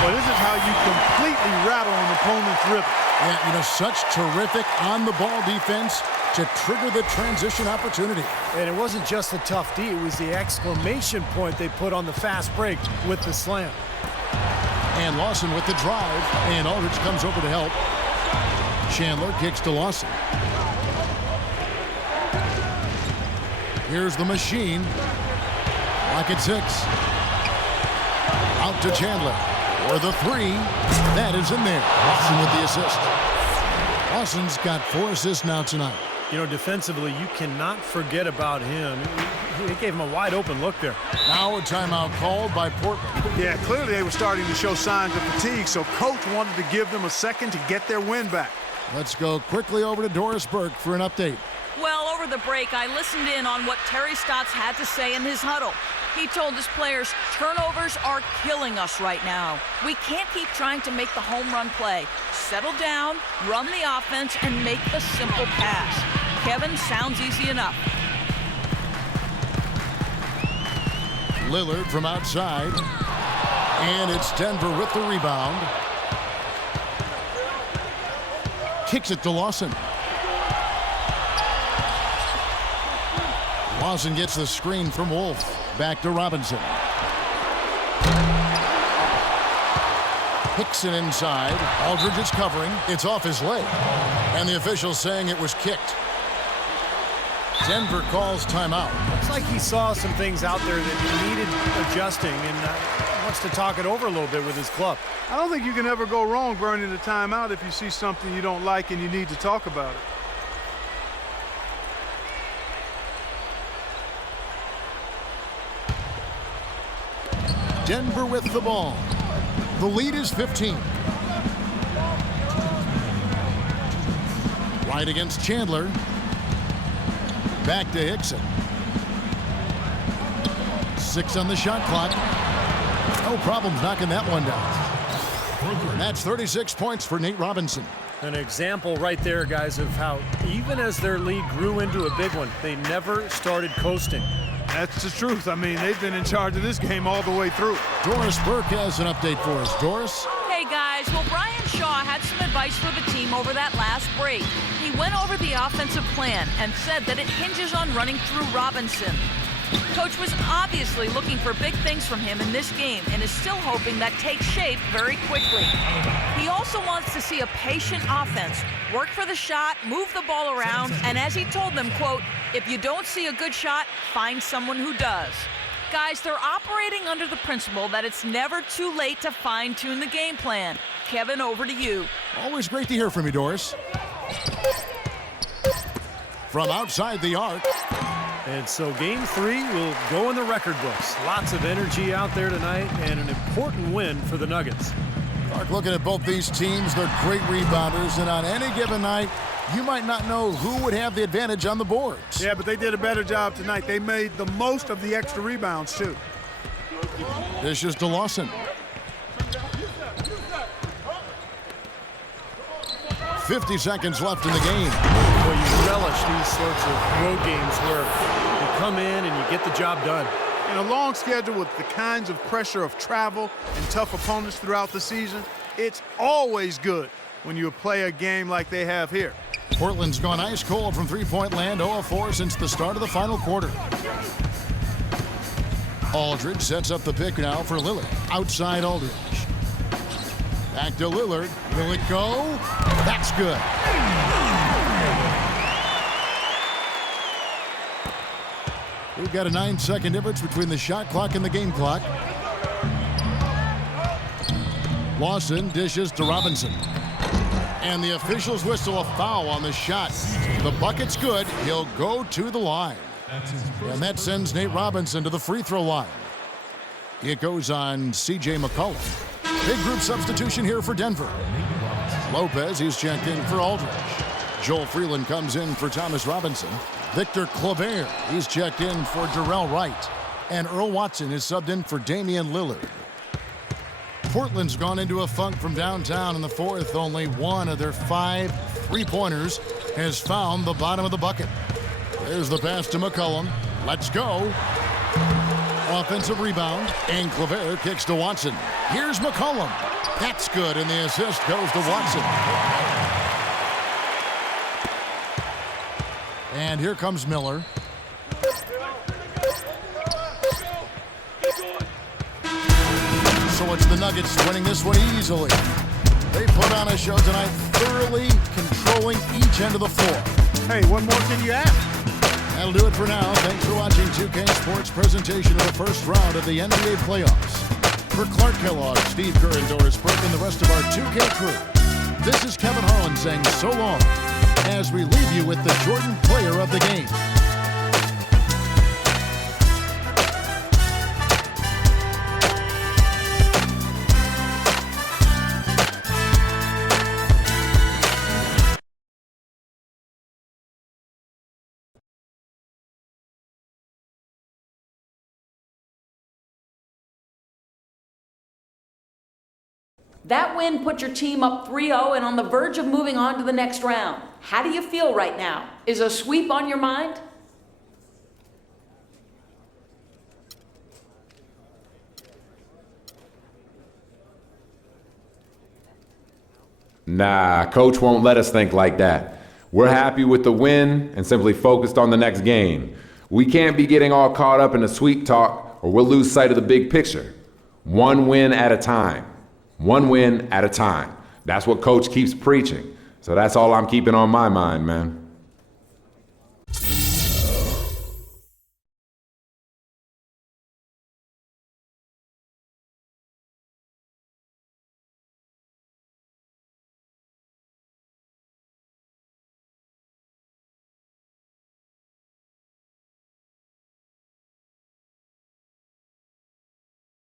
Well, this is how you completely rattle an opponent's rhythm. Yeah, you know, such terrific on-the-ball defense to trigger the transition opportunity. And it wasn't just the tough D, it was the exclamation point they put on the fast break with the slam. And Lawson with the drive, and Aldridge comes over to help. Chandler kicks to Lawson. Here's the machine. Lock at 6. Out to Chandler. For the 3. That is in there. Lawson with the assist. Lawson's got 4 assists now tonight. You know, defensively, you cannot forget about him. He gave him a wide open look there. Now a timeout called by Portland. Yeah, clearly they were starting to show signs of fatigue, so coach wanted to give them a second to get their win back. Let's go quickly over to Doris Burke for an update. Well, over the break, I listened in on what Terry Stotts had to say in his huddle. He told his players, turnovers are killing us right now. We can't keep trying to make the home run play. Settle down, run the offense, and make the simple pass. Kevin, sounds easy enough. Lillard from outside. And it's Denver with the rebound. Kicks it to Lawson. Lawson gets the screen from Wolf. Back to Robinson. Hickson inside. Aldridge is covering. It's off his leg. And the official saying it was kicked. Denver calls timeout. Looks like he saw some things out there that needed adjusting and wants to talk it over a little bit with his club. I don't think you can ever go wrong burning a timeout if you see something you don't like and you need to talk about it. Denver with the ball. The lead is 15. Right against Chandler. Back to Hickson. 6 on the shot clock. No problems knocking that one down. And that's 36 points for Nate Robinson. An example right there, guys, of how even as their lead grew into a big one, they never started coasting. That's the truth. I mean, they've been in charge of this game all the way through. Doris Burke has an update for us. Doris? Hey, guys. Well, Brian Shaw had some advice for the team over that last break. He went over the offensive plan and said that it hinges on running through Robinson. Coach was obviously looking for big things from him in this game and is still hoping that takes shape very quickly. He also wants to see a patient offense, work for the shot, move the ball around, and as he told them, quote, "If you don't see a good shot, find someone who does." Guys, they're operating under the principle that it's never too late to fine-tune the game plan. Kevin, over to you. Always great to hear from you, Doris. From outside the arc. And so game 3 will go in the record books. Lots of energy out there tonight and an important win for the Nuggets. Clark, looking at both these teams, they're great rebounders, and on any given night, you might not know who would have the advantage on the boards. Yeah, but they did a better job tonight. They made the most of the extra rebounds, too. Dishes to Lawson. 50 seconds left in the game. Well, you relish these sorts of road games where you come in and you get the job done. In a long schedule with the kinds of pressure of travel and tough opponents throughout the season, it's always good when you play a game like they have here. Portland's gone ice cold from three-point land, 0 of 4 since the start of the final quarter. Aldridge sets up the pick now for Lillard. Outside Aldridge. Back to Lillard. Will it go? That's good. We've got a 9-second difference between the shot clock and the game clock. Lawson dishes to Robinson. And the officials whistle a foul on the shot. The bucket's good. He'll go to the line. And that sends Nate Robinson to the free throw line. It goes on C.J. McCollum. Big group substitution here for Denver. Lopez, he's checked in for Aldridge. Joel Freeland comes in for Thomas Robinson. Victor Claver, he's checked in for Darrell Wright. And Earl Watson is subbed in for Damian Lillard. Portland's gone into a funk from downtown in the fourth. Only one of their 5 three-pointers has found the bottom of the bucket. There's the pass to McCollum. Let's go. Offensive rebound, and Claver kicks to Watson. Here's McCollum. That's good, and the assist goes to Watson. And here comes Miller. So it's the Nuggets winning this one easily. They put on a show tonight, thoroughly controlling each end of the floor. Hey, what more can you ask? That'll do it for now. Thanks for watching 2K Sports' presentation of the first round of the NBA playoffs. For Clark Kellogg, Steve Kerr, and Doris Burke, and the rest of our 2K crew, this is Kevin Harlan saying so long as we leave you with the Jordan player of the game. That win put your team up 3-0 and on the verge of moving on to the next round. How do you feel right now? Is a sweep on your mind? Nah, coach won't let us think like that. We're happy with the win and simply focused on the next game. We can't be getting all caught up in the sweep talk or we'll lose sight of the big picture. One win at a time. One win at a time. That's what coach keeps preaching. So that's all I'm keeping on my mind, man.